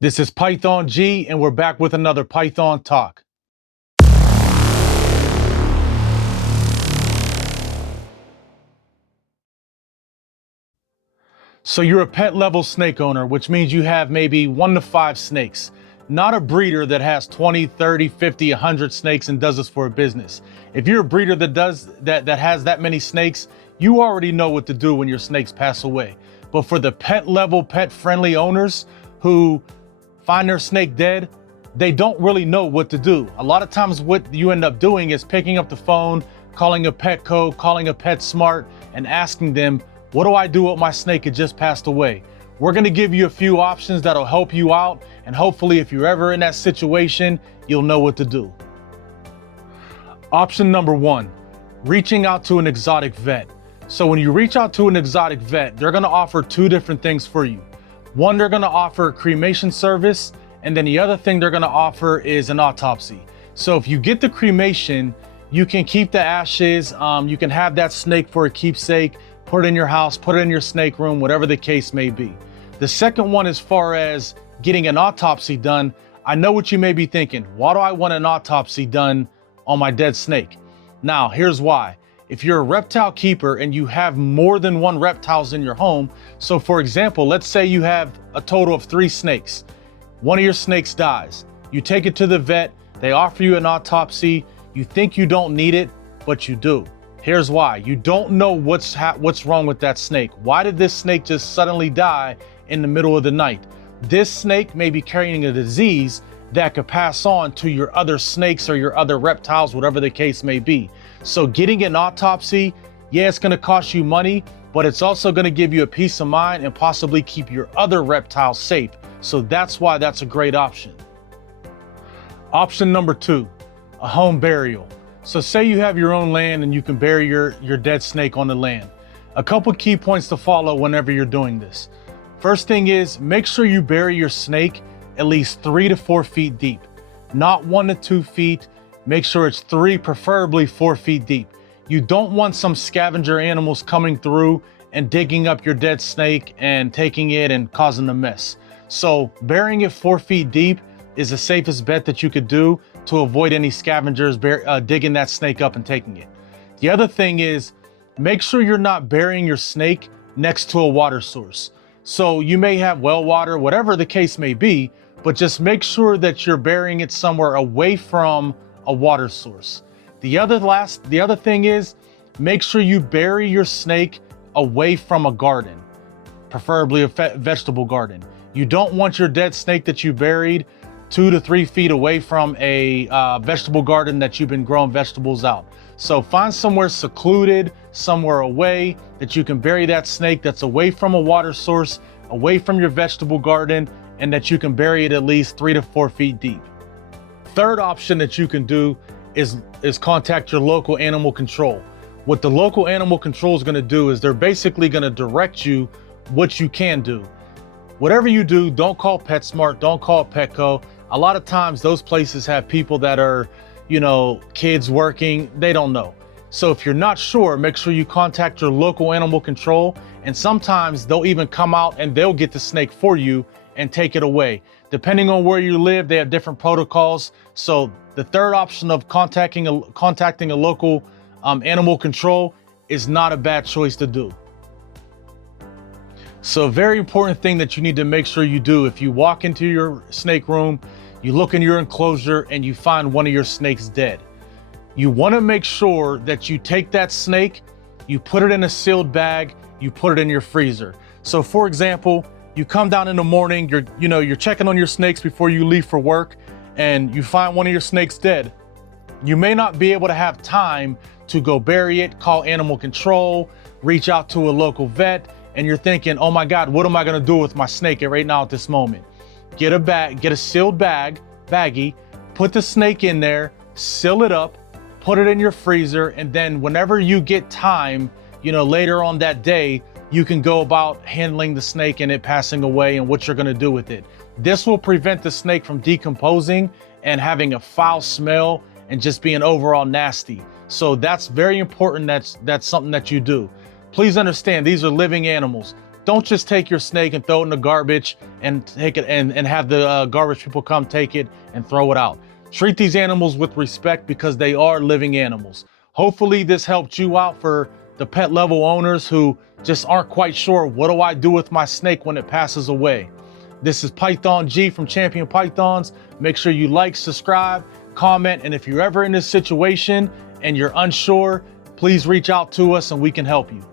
This is Python G, and we're back with another Python Talk. So you're a pet level snake owner, which means you have maybe 1 to 5 snakes, not a breeder that has 20, 30, 50, 100 snakes and does this for a business. If you're a breeder that has that many snakes, you already know what to do when your snakes pass away. But for the pet level, pet friendly owners who find their snake dead, they don't really know what to do. A lot of times what you end up doing is picking up the phone, calling a Petco, calling a PetSmart, and asking them, what do I do with my snake that just passed away? We're gonna give you a few options that'll help you out, and hopefully if you're ever in that situation, you'll know what to do. Option number 1, reaching out to an exotic vet. So when you reach out to an exotic vet, they're gonna offer 2 different things for you. One, they're gonna offer a cremation service, and then the other thing they're gonna offer is an autopsy. So if you get the cremation, you can keep the ashes, you can have that snake for a keepsake, put it in your house, put it in your snake room, whatever the case may be. The second one, as far as getting an autopsy done, I know what you may be thinking. Why do I want an autopsy done on my dead snake? Now, here's why. If you're a reptile keeper and you have more than 1 reptiles in your home, so for example, let's say you have a total of 3 snakes. One of your snakes dies. You take it to the vet, they offer you an autopsy, you think you don't need it, but you do. Here's why. You don't know what's wrong with that snake. Why did this snake just suddenly die in the middle of the night? This snake may be carrying a disease that could pass on to your other snakes or your other reptiles, whatever the case may be. So getting an autopsy, yeah, it's gonna cost you money, but it's also gonna give you a peace of mind and possibly keep your other reptiles safe. So that's why that's a great option. Option number 2, a home burial. So say you have your own land and you can bury your dead snake on the land. A couple key points to follow whenever you're doing this. First thing is, make sure you bury your snake at least 3 to 4 feet deep, not 1 to 2 feet. Make sure it's 3, preferably 4 feet deep. You don't want some scavenger animals coming through and digging up your dead snake and taking it and causing a mess. So burying it 4 feet deep is the safest bet that you could do to avoid any scavengers digging that snake up and taking it. The other thing is, make sure you're not burying your snake next to a water source. So you may have well water, whatever the case may be, but just make sure that you're burying it somewhere away from a water source. The other thing is, make sure you bury your snake away from a garden, preferably a vegetable garden. You don't want your dead snake that you buried 2 to 3 feet away from a vegetable garden that you've been growing vegetables out. So find somewhere secluded, somewhere away that you can bury that snake that's away from a water source, away from your vegetable garden, and that you can bury it at least 3 to 4 feet deep. Third option that you can do is contact your local animal control. What the local animal control is gonna do is they're basically gonna direct you what you can do. Whatever you do, don't call PetSmart, don't call Petco. A lot of times those places have people that are, kids working, they don't know. So if you're not sure, make sure you contact your local animal control, and sometimes they'll even come out and they'll get the snake for you and take it away. Depending on where you live, they have different protocols. So the third option of contacting a local animal control is not a bad choice to do. So a very important thing that you need to make sure you do, if you walk into your snake room, you look in your enclosure and you find one of your snakes dead, you want to make sure that you take that snake, you put it in a sealed bag, you put it in your freezer. So for example, you come down in the morning, you're checking on your snakes before you leave for work, and you find one of your snakes dead. You may not be able to have time to go bury it, call animal control, reach out to a local vet, and you're thinking, oh my God, what am I gonna do with my snake right now at this moment? Get a sealed baggie, put the snake in there, seal it up, put it in your freezer, and then whenever you get time, later on that day, you can go about handling the snake and it passing away and what you're gonna do with it. This will prevent the snake from decomposing and having a foul smell and just being overall nasty. So that's very important. That's something that you do. Please understand, these are living animals. Don't just take your snake and throw it in the garbage and take it and have the garbage people come take it and throw it out. Treat these animals with respect because they are living animals. Hopefully this helped you out for the pet level owners who just aren't quite sure, what do I do with my snake when it passes away? This is Python G from Champion Pythons. Make sure you like, subscribe, comment, and if you're ever in this situation and you're unsure, please reach out to us and we can help you.